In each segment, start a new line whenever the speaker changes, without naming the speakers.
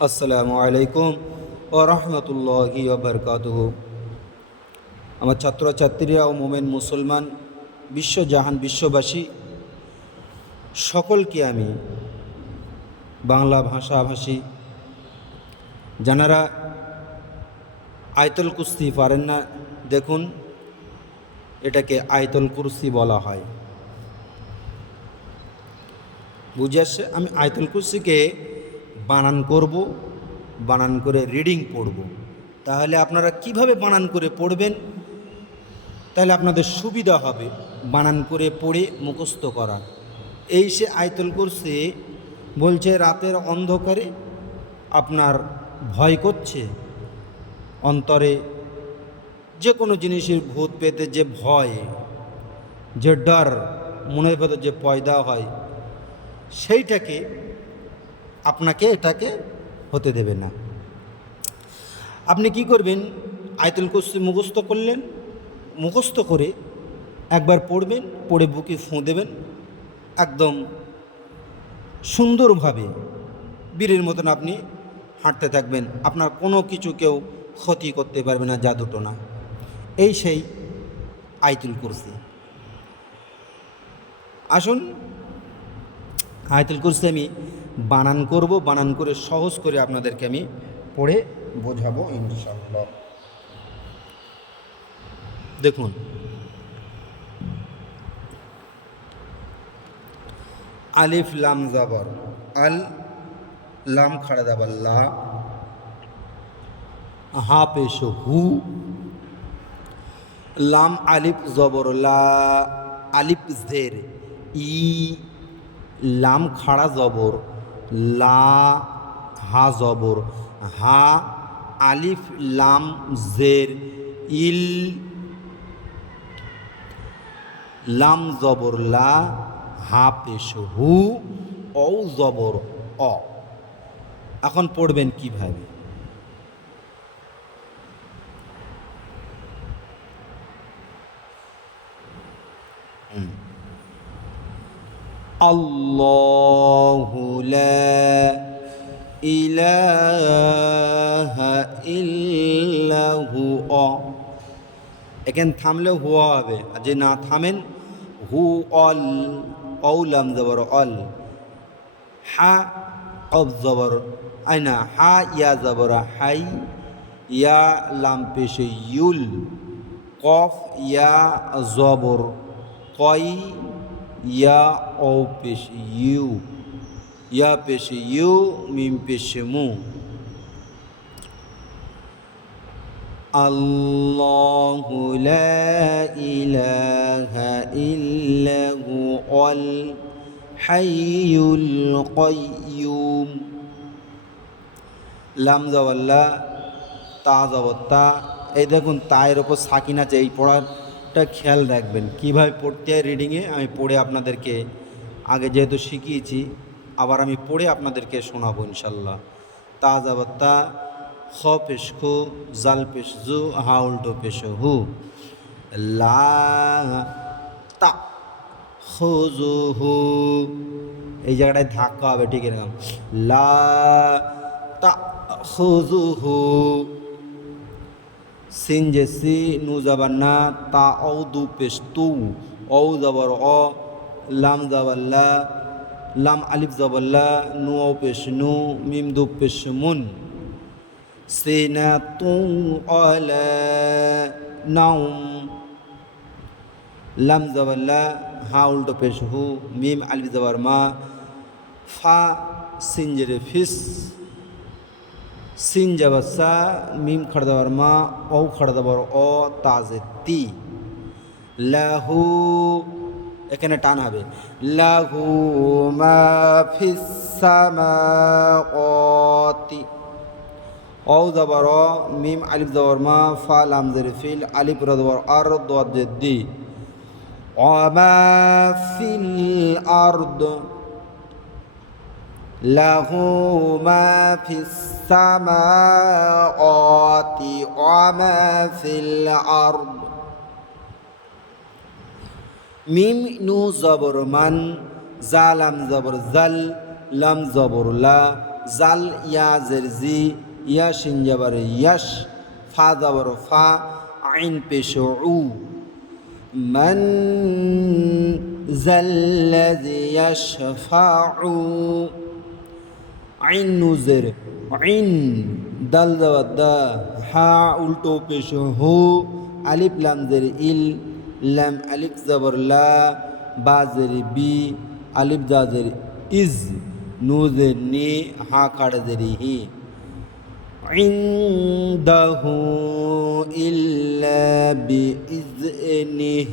আসসালামু আলাইকুম ও রহমতুল্লাহি বরকাতুহ। আমার ছাত্রছাত্রীরা ও মোমেন মুসলমান বিশ্বজাহান বিশ্ববাসী, সকলকে আমি বাংলা ভাষাভাষী যারা আয়তল কুস্তি পারেন না, দেখুন এটাকে আয়তল কুরসি বলা হয়। বুঝে আসছে? আমি আয়তুল কুরসিকে বানান করব, বানান করে রিডিং পড়ব। তাহলে আপনারা কীভাবে বানান করে পড়বেন? তাহলে আপনাদের সুবিধা হবে বানান করে পড়ে মুখস্থ করা। এই সে আয়তল করছে বলছে, রাতের অন্ধকারে আপনার ভয় করছে। অন্তরে যে কোনো জিনিসের ভূত পেতে যে ভয়, যে ডর, মনের ভেতর যে পয়দা হয়, সেইটাকে আপনাকে এটাকে হতে দেবে না। আপনি কি করবেন? আয়তুল কুস্তি মুখস্থ করলেন, মুখস্থ করে একবার পড়বেন, পড়ে বুকে ফুঁ দেবেন। একদম সুন্দরভাবে বীরের মতন আপনি হাঁটতে থাকবেন। আপনার কোনো কিছু কেউ ক্ষতি করতে পারবে না, জাদুটো না। এই সেই আইতুল কুরসি। আসুন আয়তুল কুরসি আমি বানান করব, বানান করে সহজ করে আপনাদেরকে আমি পড়ে বোঝাবো ইনশাআল্লাহ। দেখুন। আলিফ লাম জাবর। আল লাম খাড়া দাবার হা পেশ হু। লাম আলিফ জবর লা। আলিফ জের ই। লাম খাড়া জবর, লা হা জবর, হা আলিফ, লাম, জের, ইল, লাম জবর, লা, হা পেশ, হু ও জবর, অ। এখন পড়বেন কীভাবে? الله لا إله إلا هو এখানে থামলে হুয়া হবে আর যে না থামেন হু অল অউলাম জবর অল হা অব জবর আইনা হা ইয়া জবর হাই ইয়া লাম পেশে ইউল কফ ইয়া জবর কই ইয়া ও পেশ ইউ ইয়া পেশ ইউ মিম পেশ মু الله لا إله إلا هو الحي القيوم লাম জওয়াল্লা তা জবত্তা এই দেখুন তায়ের ওপর সাকিন আছে এই পড়াটা খেয়াল রাখবেন। কীভাবে পড়তে হয় রিডিংয়ে আমি পড়ে আপনাদেরকে আগে যেহেতু শিখিয়েছি, আবার আমি পড়ে আপনাদেরকে শোনাবো ইনশাল্লাহ। তা জবত্তা খ পেশ খু জাল পেশ জু হা উল্টো পেশ হু লা তা খুজু হু এই জায়গাটায় ধাক্কা হবে, ঠিক এরকম। লা তা খুজু হু সিন জেসি নু জাবার না, তা ও দু পেশ তু ও জাবর অ লাম জাবাল্লা লাম আলিফ জাবাল্লা নু ও পেশ নু, মিম দু পেশ মুন। সিনা তু অলা নাউম, লাম জাবাল্লা হা উল্টো পেশ হু, মিম আলিফ জাবার মা, ফা সিনজেরে ফিস। সিন জবসা মিম খড় মা ও খড় দেবার অ তাজে তি লাহু এখানে টান হবে লাহু মাফিসামাতি অ মিম আলিফ জবর মা ফা লাম ফিল আলিফ রদবার আর দি অ অমা ফিল দো له ما في السماوات وما في الأرض মিম নু জবর মান জালাম জবর জাল লাম জবর লা জাল ইয়া জের জি ইয়া শিন যাবার ইয়াস ফা যাবার ফা আইন পেশ উ من ذا الذي يشفع আইন নুজের আইন দাল দাওয়া দা হা উল্টো পেশ হু আলিফ লাম জের ইল লাম আলিফ জবর লা বা জের বি আলিফ দা জের ইজ নুজের নি হা কাড় জের হি عنده إلا بإذنه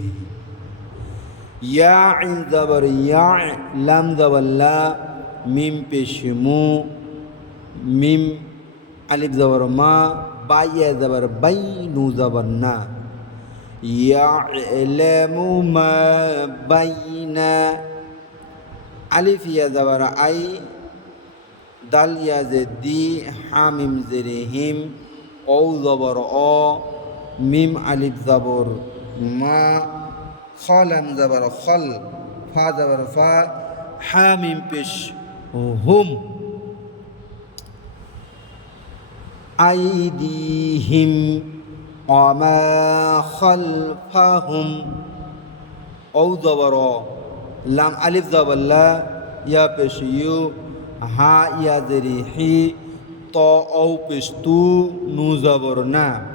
يا عين زبر يا لام زبر মিম পেশমু মিম আলিফ জবর মা, বাইয়া জবর বাই, নু জবর না। ইয়ালামু মা বাইনা। আলিফ ইয়া জবর আই, দাল ইয়া জে দি, হামিম জেরে হিম ও জবর অ, মিম আলিফ জবর মা, খলাম জবর খল, ফা জবর ফা, হামিম পেশ হুম আইদিহিম وما خلفهم أو زبر لام ألف زبر لا يا بشيو ها يا ذريحي تو أو بشتو نو زبرنا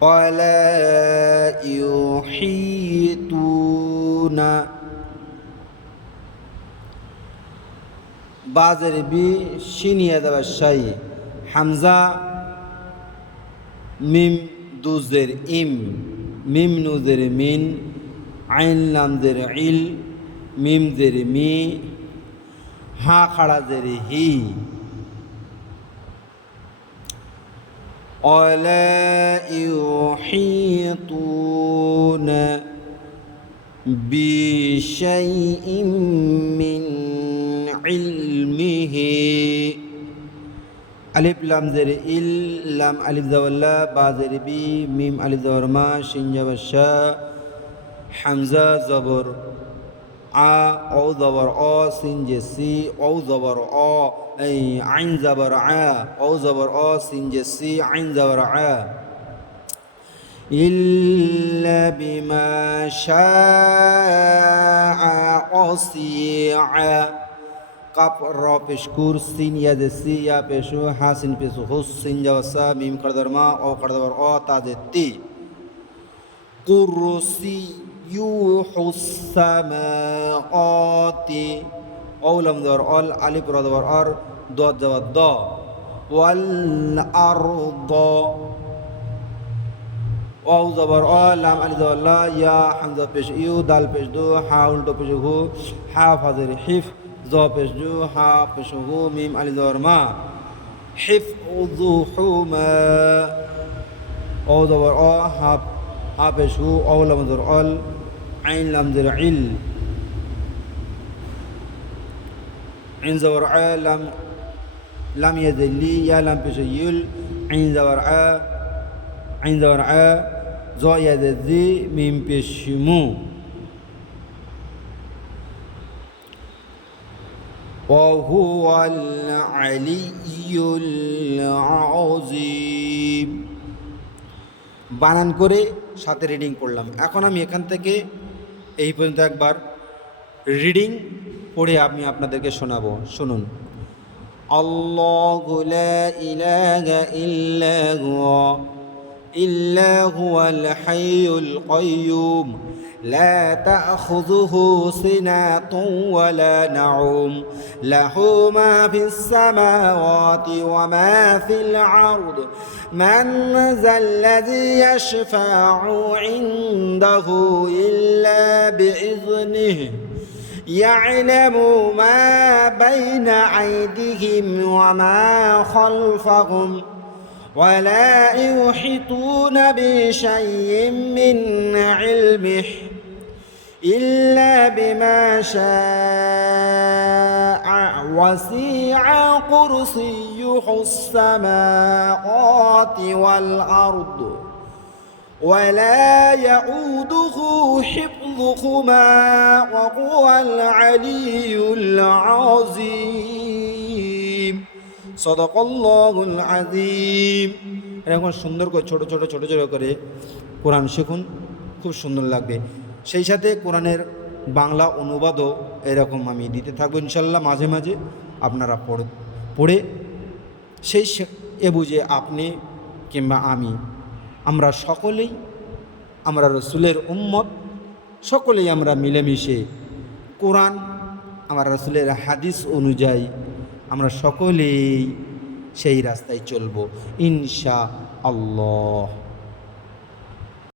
ولا يحيطون বাজের বি শিনিয়া দেওয়া শাই হামজা মিম দুজের ইম মিম নুজের মিন আইন লামজের ইল মিম জের মি হা খাড়া জের হি ولا يحيطون بشيء من علمه আলিফ লাম জের ইল লাম আলিফ জাওয়াল্লা বা জের বি মিম আলিফ জাওয়ার মা শিন জাবার শা হামজা জবর আ ও জবর অ সিন জে সি ও জবর অ এই আইন জবর আ ও জবর অ সিন জে সি আইন জবর আ إلا بما شاء وسيعا কাপ র পেশ কুর সিন ইয়া দে সি ইয়া পেশু হা সিন পেশু হুস সিন জাওসা মিম করদর মা ও করদর অ তাজে তি কুরসি ইউহুস সামাওয়াতি অউলাম দর অল আলিফ র দর অর দ জাওয়া দ ওয়াল আরদ ওয়াও জবর অ লাম আলি জবর লা ইয়া হামজা পেশ ইউ দাল পেশ দু হা উল্টো পেশ হু হা ফাজের হিফ জ পেশ জু হা পেশ হু মিম আলি জবর মা হিফ উযু হুমা ও জবর অ হা হা পেশ হু ও লাম জবর অল আইন লাম জের ইল আইন জবর আ লাম লাম ইয়াজলি ইয়া লাম পেশ ইউল আইন জবর আ আইন জবর আ জ ইয়াজলি মিম পেশ মু وهو العلي العظيم বানান করে সাথে রিডিং করলাম এখন আমি এখান থেকে এই পর্যন্ত একবার রিডিং পড়ে আমি আপনাদেরকে শোনাবো শুনুন الله لا إله إلا هو إلا هو الحي القيوم لا تأخذه سنة ولا نعوم له ما في السماوات وما في الأرض. من ذا الذي يشفع عنده إلا بإذنه. يعلم ما بين أيديهم وما خلفهم. ولا يحيطون بشيء من علمه إلا بما شاء وسيع كرسيه السماوات والأرض ولا يعوده حفظهما وهو العلي العظيم সদকল্লাহুল আজিম এরকম সুন্দর করে, ছোট ছোট ছোট ছোট করে কোরআন শিখুন, খুব সুন্দর লাগবে। সেই সাথে কোরআনের বাংলা অনুবাদও এরকম আমি দিতে থাকব ইনশাল্লাহ, মাঝে মাঝে আপনারা পড়ে পড়ে সেই এ বুঝে আপনি কিংবা আমি, আমরা সকলেই, আমরা রসুলের উম্মত, সকলেই আমরা মিলেমিশে কোরআন, আমার রসুলের হাদিস অনুযায়ী আমরা সকলেই সেই রাস্তায় চলব। ইনশা আল্লাহ